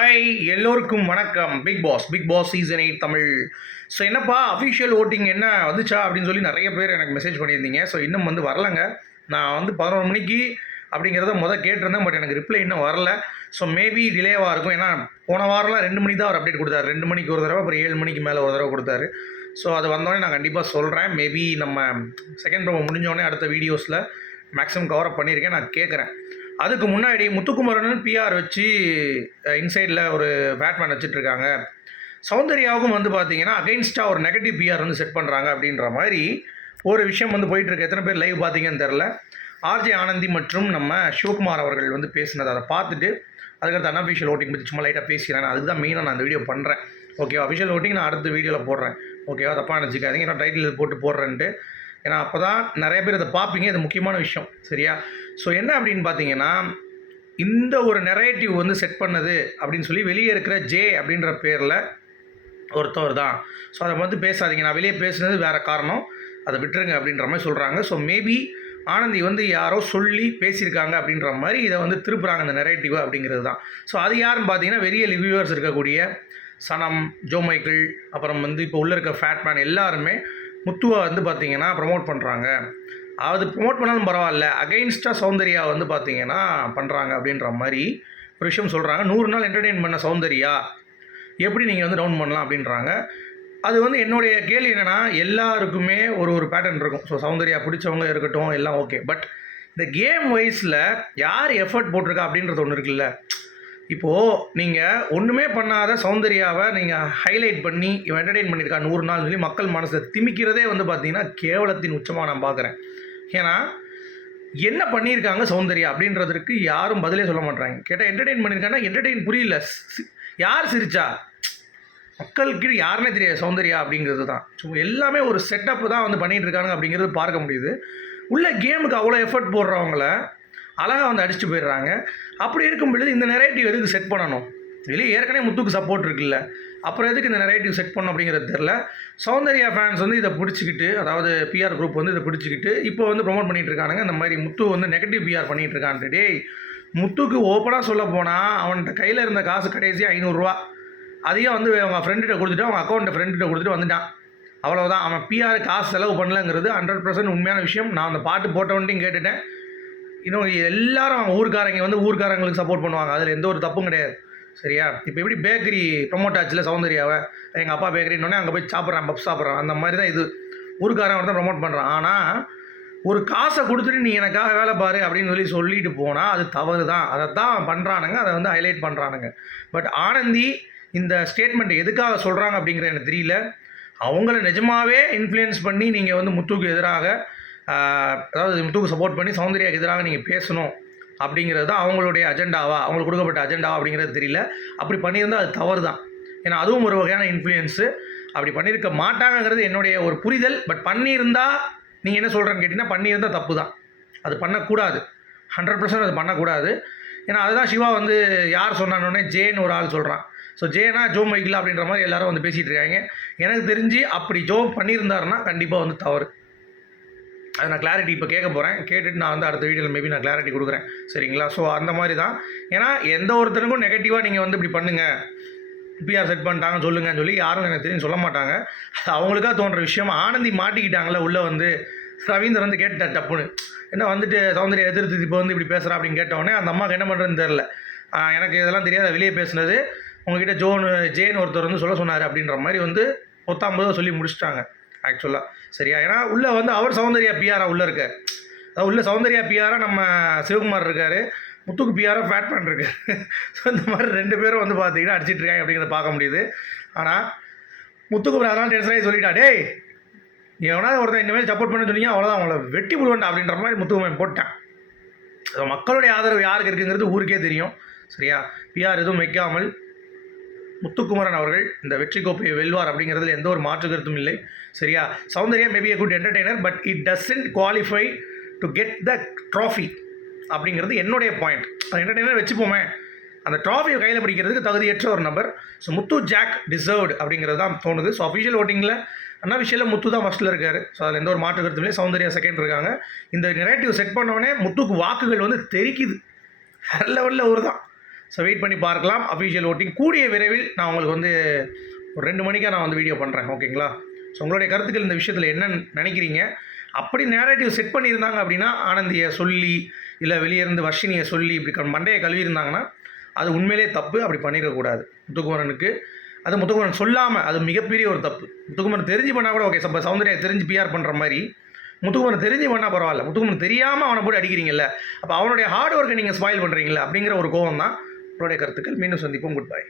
Hi எல்லோருக்கும் வணக்கம். Bigg Boss season 8 Tamil. So என்னப்பா அஃபிஷியல் ஓட்டிங் என்ன வந்துச்சா அப்படின்னு சொல்லி நிறைய பேர் எனக்கு மெசேஜ் பண்ணியிருந்தீங்க. ஸோ இன்னும் வரலங்க. நான் 11 மணிக்கு அப்படிங்கிறத கேட்டிருந்தேன். பட் எனக்கு ரிப்ளை இன்னும் வரல. ஸோ மேபி டிலேவாக இருக்கும். ஏன்னா போன வாரம்லாம் 2 மணிக்கு தான் அவர் அப்டேட் கொடுத்தாரு. 2 மணிக்கு ஒரு தடவை, அப்புறம் 7 மணிக்கு மேலே ஒரு தடவை கொடுத்தாரு. ஸோ அது வந்தோடனே நான் கண்டிப்பாக சொல்கிறேன். மேபி நம்ம செகண்ட் ப்ரோமோ முடிஞ்சோடனே அடுத்த வீடியோஸில் மேக்ஸிமம் கவர் அப் பண்ணியிருக்கேன். நான் கேட்குறேன். அதுக்கு முன்னாடி முத்துக்குமரன் பிஆர் வச்சு இன்சைடில் ஒரு பேட்மேன் வச்சுட்ருக்காங்க. சௌந்தர்யாவுக்கும் பார்த்தீங்கன்னா அகெயின்ஸ்டாக ஒரு நெகட்டிவ் பிஆர் செட் பண்ணுறாங்க அப்படின்ற மாதிரி ஒரு விஷயம் போயிட்டுருக்கு. எத்தனை பேர் லைவ் பார்த்தீங்கன்னு தெரில. ஆர்ஜே ஆனந்தி மற்றும் நம்ம சிவகுமார் அவர்கள் பேசினது அதை பார்த்துட்டு அதுக்கடுத்து அன்அஃபிஷியல் ஓட்டிங் பற்றி சும்மா லைட்டாக பேசிக்கிறேன். அதுக்கு தான் மெயினாக நான் அந்த வீடியோ பண்ணுறேன். ஓகேவா? அஃபிஷியல் ஓட்டிங் நான் அடுத்த வீடியோவில் போடுறேன். ஓகேவா? தப்பாக நினச்சிக்காதீங்க. ஏன்னா டைட்டில் போட்டு போடுறேன்ட்டு. ஏன்னா அப்போ தான் நிறைய பேர் இதை பார்ப்பீங்க. இது முக்கியமான விஷயம். சரியா? ஸோ என்ன அப்படின்னு பார்த்தீங்கன்னா, இந்த ஒரு நெரேட்டிவ் செட் பண்ணது அப்படின்னு சொல்லி வெளியே இருக்கிற ஜே அப்படின்ற பேரில் ஒருத்தவர் தான். ஸோ அதை பேசாதீங்க, நான் வெளியே பேசுனது வேறு காரணம், அதை விட்டுருங்க அப்படின்ற மாதிரி சொல்கிறாங்க. ஸோ மேபி ஆனந்தி யாரோ சொல்லி பேசியிருக்காங்க அப்படின்ற மாதிரி இதை திருப்புறாங்க இந்த நெரேட்டிவ் அப்படிங்கிறது தான். ஸோ அது யாருன்னு பார்த்தீங்கன்னா, வெளியே ரிவ்யூவர்ஸ் இருக்கக்கூடிய சனம், ஜோ மைக்கிள், அப்புறம் இப்போ உள்ளே இருக்க ஃபேட்மேன் எல்லாருமே முத்துவை பார்த்தீங்கன்னா ப்ரமோட் பண்ணுறாங்க. அது ப்ரமோட் பண்ணாலும் பரவாயில்ல, அகெயின்ஸ்டாக சௌந்தர்யா பார்த்தீங்கன்னா பண்ணுறாங்க அப்படின்ற மாதிரி ஒரு விஷயம் சொல்கிறாங்க. 100 நாள் என்டர்டெயின் பண்ண சௌந்தர்யா எப்படி நீங்கள் டவுன் பண்ணலாம் அப்படின்றாங்க. அது என்னுடைய கேள்வி என்னென்னா, எல்லாருக்குமே ஒரு பேட்டர்ன் இருக்கும். ஸோ சௌந்தர்யா பிடிச்சவங்க இருக்கட்டும், எல்லாம் ஓகே. பட் இந்த கேம் வைஸில் யார் எஃபர்ட் போட்டிருக்கா அப்படின்றது ஒன்று இருக்குல்ல. இப்போது நீங்கள் ஒன்றுமே பண்ணாத சௌந்தர்யாவை நீங்கள் ஹைலைட் பண்ணி இவன் என்டர்டெயின் பண்ணியிருக்கா 100 நாள் சொல்லி மக்கள் மனசை திமிக்கிறதே பார்த்தீங்கன்னா கேவலத்தின் உச்சமாக நான் பார்க்குறேன். ஏன்னா என்ன பண்ணியிருக்காங்க சௌந்தர்யா அப்படின்றதுக்கு யாரும் பதிலே சொல்ல மாட்டாங்க. கேட்டால் என்டர்டெயின் பண்ணியிருக்காங்கன்னா என்டர்டெயின் புரியல. யார் சிரிச்சா? மக்களுக்கு யாருன்னே தெரியாது சௌந்தர்யா அப்படிங்கிறது தான். ஸோ எல்லாமே ஒரு செட்டப் தான் பண்ணிகிட்டு இருக்காங்க அப்படிங்கிறது பார்க்க முடியுது. உள்ள கேமுக்கு அவ்வளோ எஃபர்ட் போடுறவங்கள அழகாக அடிச்சுட்டு போயிடுறாங்க. அப்படி இருக்கும் பொழுது இந்த நெரேட்டிவ் எதுக்கு செட் பண்ணணும்? வெளியே ஏற்கனவே முத்துக்கு சப்போர்ட் இருக்குல்ல, அப்புறம் எதுக்கு இந்த நெரேட்டிவ் செட் பண்ணணும் அப்படிங்கிறது தெரில. சௌந்தர்யா ஃபேன்ஸ் இதை பிடிச்சிக்கிட்டு, அதாவது பிஆர் குரூப் இதை பிடிச்சிக்கிட்டு இப்போ ப்ரொமோட் பண்ணிகிட்டு இருக்கானுங்க. இந்த மாதிரி முத்து நெகட்டிவ் பிஆர் பண்ணிகிட்டு இருக்கான்ட்டு. டேய், முத்துக்கு ஓப்பனாக சொல்ல போனால் அவன்கிட்ட கையில் இருந்த காசு கடைசியாக 500 ரூபா. அதையும் அவங்க ஃப்ரெண்டுகிட்ட கொடுத்துட்டு, அவங்க அக்கௌண்ட்டை ஃப்ரெண்டுகிட்ட கொடுத்துட்டு வந்துட்டான். அவ்வளோதான். அவன் பிஆர் காசு செலவு பண்ணலங்கிறது 100% உண்மையான விஷயம். நான் அந்த பாட்டு போட்டவன்ட்டையும் கேட்டுட்டேன். இன்னும் எல்லாரும் அவங்க ஊர்க்காரங்க ஊர்க்காரங்களுக்கு சப்போர்ட் பண்ணுவாங்க. அதில் எந்த ஒரு தப்பும் கிடையாது. சரியா? இப்போ எப்படி பேக்கரி ப்ரொமோட் ஆச்சுல சௌந்தர்யாவை, எங்கள் அப்பா பேக்கரின்னொடனே அங்கே போய் சாப்பிட்றான், பப்ஸ் சாப்பிட்றான். அந்த மாதிரி தான் இது. ஊருக்காரன் தான் ப்ரொமோட் பண்ணுறான். ஆனால் ஒரு காசை கொடுத்துட்டு நீ எனக்காக வேலை பாரு அப்படின்னு சொல்லிட்டு போனால் அது தவறு தான். அதை தான் பண்ணுறானுங்க, அதை ஹைலைட் பண்ணுறானுங்க. பட் ஆனந்தி இந்த ஸ்டேட்மெண்ட் எதுக்காக சொல்கிறாங்க அப்படிங்கிற எனக்கு தெரியல. அவங்கள நிஜமாகவே இன்ஃப்ளூயன்ஸ் பண்ணி நீங்கள் முத்துக்கு எதிராக, அதாவது முத்துக்கு சப்போர்ட் பண்ணி சௌந்தர்யாவுக்கு எதிராக நீங்கள் பேசணும் அப்படிங்கிறது தான் அவங்களுடைய அஜெண்டாவா, அவங்களுக்கு கொடுக்கப்பட்ட அஜெண்டாவா அப்படிங்கிறது தெரியல. அப்படி பண்ணியிருந்தால் அது தவறு தான். ஏன்னா அதுவும் ஒரு வகையான இன்ஃப்ளூயன்ஸு. அப்படி பண்ணியிருக்க மாட்டாங்கிறது என்னுடைய ஒரு புரிதல். பட் பண்ணியிருந்தால் நீங்கள் என்ன சொல்கிறேன்னு கேட்டிங்கன்னா, பண்ணியிருந்தால் தப்பு தான். அது பண்ணக்கூடாது. 100% அது பண்ணக்கூடாது. ஏன்னா அதுதான் சிவா யார் சொன்னானோடனே ஜேன்னு ஒரு ஆள் சொல்கிறான். ஸோ ஜேனா ஜோ மைக்கிள் அப்படின்ற மாதிரி எல்லோரும் பேசிகிட்டு இருக்காங்க. எனக்கு தெரிஞ்சு அப்படி ஜோ பண்ணியிருந்தாருன்னா கண்டிப்பாக தவறு. அதை நான் கிளாரிட்டி இப்போ கேட்க போகிறேன். கேட்டுட்டு நான் அடுத்த வீடியோவில் மேபி நான் கிளாரிட்டி கொடுக்குறேன். சரிங்களா? ஸோ அந்த மாதிரி தான். ஏன்னா எந்த ஒருத்தனுக்கும் நெகட்டிவாக நீங்கள் இப்படி பண்ணுங்கள், பிஆர் செட் பண்ணிட்டாங்கன்னு சொல்லுங்கன்னு சொல்லி யாரும் எனக்கு தெரியும் சொல்ல மாட்டாங்க. அது அவங்களுக்காக தோன்ற விஷயம். ஆனந்தி மாட்டிக்கிட்டாங்களே உள்ளே ரவீந்தர் கேட்டார் டப்புன்னு, என்ன சௌந்தர்யா எதிர்த்து இப்போ இப்படி பேசுகிறா அப்படின்னு கேட்டவுடனே அந்த அம்மாவுக்கு என்ன பண்ணுறதுன்னு தெரில. எனக்கு இதெல்லாம் தெரியாது, வெளியே பேசுனது உங்ககிட்ட ஜேன்னு ஒருத்தர் சொல்ல சொன்னார் அப்படின்ற மாதிரி பொத்தாம்பதாக சொல்லி முடிச்சிட்டாங்க ஆக்சுவலாக. சரியா? ஏன்னா உள்ளே அவர் சௌந்தர்யா பிஆராக உள்ளே இருக்கார். அதாவது உள்ள சௌந்தர்யா பிஆராக நம்ம சிவகுமார் இருக்கார், முத்துக்கு பிஆராக ஃபேட்மேன் இருக்கார். ஸோ இந்த மாதிரி 2 பேரும் பார்த்தீங்கன்னா அடிச்சிட்டு இருக்காங்க அப்படிங்கிறத பார்க்க முடியுது. ஆனால் முத்துக்கு அதெல்லாம் டென்ஷனாகி சொல்லிட்டா, டேய் எவனாவது ஒருத்தன் இனிமேல் சப்போர்ட் பண்ண சொன்னீங்க அவ்வளோதான், அவங்கள வெட்டி விடுவேண்டா அப்படின்ற மாதிரி முத்துக்கு போட்டேன். ஸோ மக்களுடைய ஆதரவு யாருக்கு இருக்குங்கிறது ஊருக்கே தெரியும். சரியா? பிஆர் எதுவும் வைக்காமல் முத்துக்குமரன் அவர்கள் இந்த வெற்றி கோப்பையை வெல்வார் அப்படிங்கிறதுல எந்த ஒரு மாற்று கருத்தும் இல்லை. சரியா? Soundarya maybe a good entertainer, but it doesn't qualify to get the trophy அப்படிங்கிறது என்னுடைய பாயிண்ட். அந்த என்டர்டெய்னர் வச்சுப்போமே, அந்த ட்ராஃபியை கையில் பிடிக்கிறதுக்கு தகுதியற்ற ஒரு நபர். ஸோ முத்து ஜாக் டிசர்வ்டு அப்படிங்கிறது தான் தோணுது. ஸோ அஃபிஷியல் ஓட்டிங்கில் அன்அஃபிஷியலில் முத்து தான் ஃபஸ்ட்டில் இருக்கார். ஸோ அதில் எந்த ஒரு மாற்று கருத்தும் இல்லை. சௌந்தர்யா செகண்ட் இருக்காங்க. இந்த நெரேட்டிவ் செட் பண்ணோடனே முத்துக்கு வாக்குகள் தெரிக்குது. வேறு லெவலில் ஒரு தான். ஸோ வெயிட் பண்ணி பார்க்கலாம். அஃபிஷியல் ஓட்டிங் கூடிய விரைவில் நான் உங்களுக்கு வந்து ஒரு 2 மணிக்காக நான் வந்து வீடியோ பண்ணுறேன். ஓகேங்களா? ஸோ உங்களுடைய கருத்துக்கள் இந்த விஷயத்தில் என்ன நினைக்கிறீங்க? அப்படி நேரேட்டிவ் செட் பண்ணியிருந்தாங்க அப்படின்னா, ஆனந்தியை சொல்லி இல்லை வெளியே இருந்து வர்ஷினியை சொல்லி இப்படி மண்டையை கழுவியிருந்தாங்கன்னா அது உண்மையிலே தப்பு. அப்படி பண்ணிடக்கூடாது முத்துக்குமரனுக்கு. அது முத்துக்குமரன் சொல்லாமல் அது மிகப்பெரிய ஒரு தப்பு. முத்துக்குமரன் தெரிஞ்சு பண்ணால் கூட ஓகே. சௌந்தர்யா தெரிஞ்சு பிஆர் பண்ணுற மாதிரி முத்துக்குமரன் தெரிஞ்சு பண்ணால் பரவாயில்ல. முத்துக்குமரன் தெரியாமல் அவனை போட்டு அடிக்கிறீங்கல்ல, அப்போ அவனுடைய ஹார்ட் ஒர்க்கை நீங்கள் ஸ்பாயில் பண்ணுறீங்களா அப்படிங்கிற ஒரு கோவம் தான். உங்களுடைய கருத்துக்கள். மீண்டும் சந்திப்போம். Good bye.